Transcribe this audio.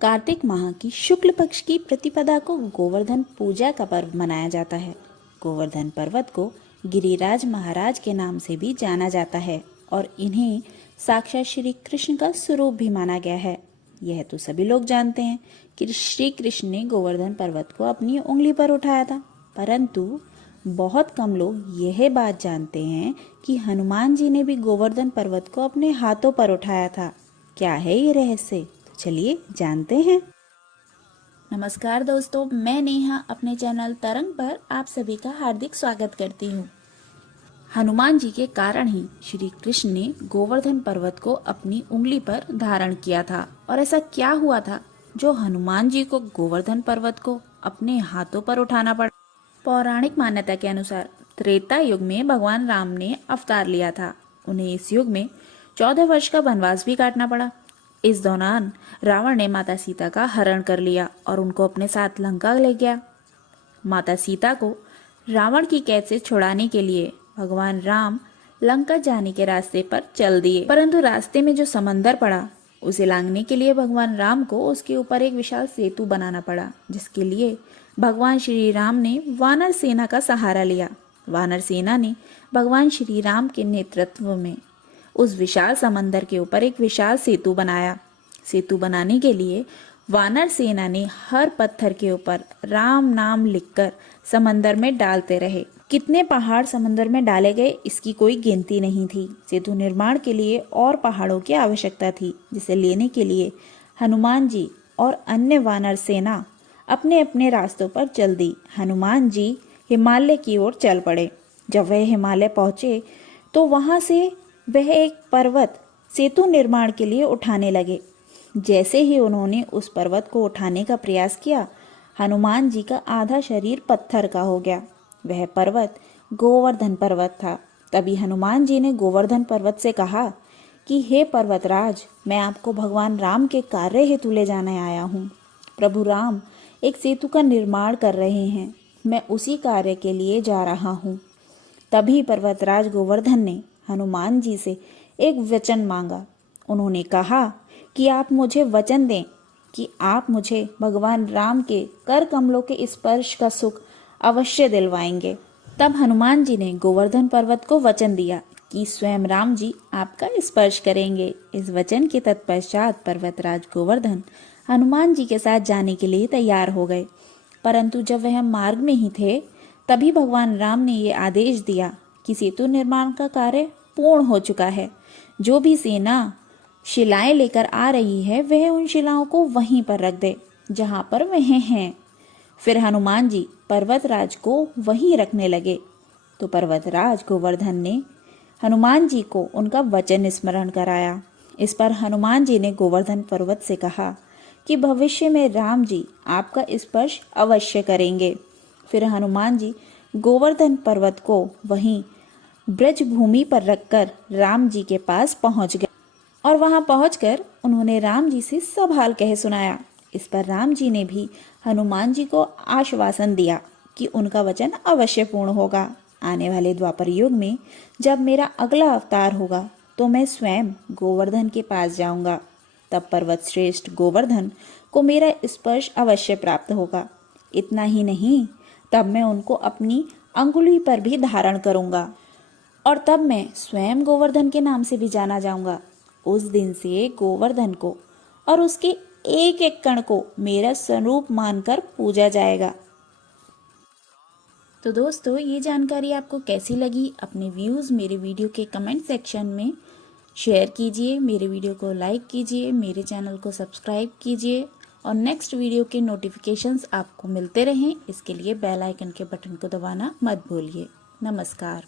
कार्तिक माह की शुक्ल पक्ष की प्रतिपदा को गोवर्धन पूजा का पर्व मनाया जाता है। गोवर्धन पर्वत को गिरिराज महाराज के नाम से भी जाना जाता है और इन्हें साक्षात श्री कृष्ण का स्वरूप भी माना गया है। यह तो सभी लोग जानते हैं कि श्री कृष्ण ने गोवर्धन पर्वत को अपनी उंगली पर उठाया था, परंतु बहुत कम लोग यह बात जानते हैं कि हनुमान जी ने भी गोवर्धन पर्वत को अपने हाथों पर उठाया था। क्या है ये रहस्य? तो चलिए जानते हैं। नमस्कार दोस्तों, मैं नेहा अपने चैनल तरंग पर आप सभी का हार्दिक स्वागत करती हूँ। हनुमान जी के कारण ही श्री कृष्ण ने गोवर्धन पर्वत को अपनी उंगली पर धारण किया था। और ऐसा क्या हुआ था जो हनुमान जी को गोवर्धन पर्वत को अपने हाथों पर उठाना पड़ा? पौराणिक मान्यता के अनुसार त्रेता युग में भगवान राम ने अवतार लिया था। उन्हें इस युग में 14 वर्ष का वनवास भी काटना पड़ा। इस दौरान रावण ने माता सीता का हरण कर लिया और उनको अपने साथ लंका ले गया। माता सीता को रावण की कैद से छुड़ाने के लिए भगवान राम लंका जाने के रास्ते पर चल दिए, परंतु रास्ते में जो समंदर पड़ा उसे लांघने के लिए भगवान राम को उसके ऊपर एक विशाल सेतु बनाना पड़ा, जिसके लिए भगवान श्री राम ने वानर सेना का सहारा लिया। वानर सेना ने भगवान श्री राम के नेतृत्व में उस विशाल समंदर के ऊपर एक विशाल सेतु बनाया। सेतु बनाने के लिए वानर सेना ने हर पत्थर के ऊपर राम नाम लिखकर समंदर में डालते रहे। कितने पहाड़ समंदर में डाले गए इसकी कोई गिनती नहीं थी। सेतु निर्माण के लिए और पहाड़ों की आवश्यकता थी, जिसे लेने के लिए हनुमान जी और अन्य वानर सेना अपने अपने रास्तों पर चल दी। हनुमान जी हिमालय की ओर चल पड़े। जब वह हिमालय पहुंचे तो वहां से वह एक पर्वत सेतु निर्माण के लिए उठाने लगे। जैसे ही उन्होंने उस पर्वत को उठाने का प्रयास किया, हनुमान जी का आधा शरीर पत्थर का हो गया। वह पर्वत गोवर्धन पर्वत था। तभी हनुमान जी ने गोवर्धन पर्वत से कहा कि हे पर्वतराज, मैं आपको भगवान राम के कार्य हेतु ले जाने आया हूँ। प्रभु राम एक सेतु का निर्माण कर रहे हैं, मैं उसी कार्य के लिए जा रहा हूँ। तभी पर्वतराज गोवर्धन ने हनुमान जी से एक वचन मांगा। उन्होंने कहा कि आप मुझे वचन दें कि आप मुझे भगवान राम के कर कमलों के स्पर्श का सुख अवश्य दिलवाएंगे। तब हनुमान जी ने गोवर्धन पर्वत को वचन दिया कि स्वयं राम जी आपका स्पर्श करेंगे। इस वचन के तत्पश्चात पर्वतराज गोवर्धन हनुमान जी के साथ जाने के लिए तैयार हो गए। परंतु जब वह मार्ग में ही थे, तभी भगवान राम ने ये आदेश दिया कि सेतु निर्माण का कार्य पूर्ण हो चुका है। जो भी सेना शिलाएं लेकर आ रही है, वह उन शिलाओं को वहीं पर रख दे जहां पर वह हैं। फिर हनुमान जी पर्वतराज को वहीं रखने लगे। तो पर्वतराज गोवर्धन ने हनुमान जी को उनका वचन स्मरण कराया। इस पर हनुमान जी ने गोवर्धन पर्वत से कहा कि भविष्य में राम जी आपका स्पर्श अवश्य करेंगे। फिर हनुमान जी गोवर्धन पर्वत को वहीं ब्रज भूमि पर रखकर राम जी के पास पहुंच गए और वहां पहुंचकर उन्होंने राम जी से सब हाल कह सुनाया। इस पर राम जी ने भी हनुमान जी को आश्वासन दिया कि उनका वचन अवश्य पूर्ण होगा। आने वाले द्वापर युग में जब मेरा अगला अवतार होगा तो मैं स्वयं गोवर्धन के पास जाऊंगा। तब पर्वत श्रेष्ठ गोवर्धन को मेरा स्पर्श अवश्य प्राप्त होगा। इतना ही नहीं, तब मैं उनको अपनी अंगुली पर भी धारण करूंगा और तब मैं स्वयं गोवर्धन के नाम से भी जाना जाऊंगा। उस दिन से गोवर्धन को और उसके एक एक कण को मेरा स्वरूप मानकर पूजा जाएगा। तो दोस्तों, ये जानकारी आपको कैसी लगी? अपने व्यूज़ मेरे वीडियो के कमेंट सेक्शन में शेयर कीजिए, मेरे वीडियो को लाइक कीजिए, मेरे चैनल को सब्सक्राइब कीजिए और नेक्स्ट वीडियो के नोटिफिकेशंस आपको मिलते रहें, इसके लिए बेल आइकन के बटन को दबाना मत भूलिए। नमस्कार।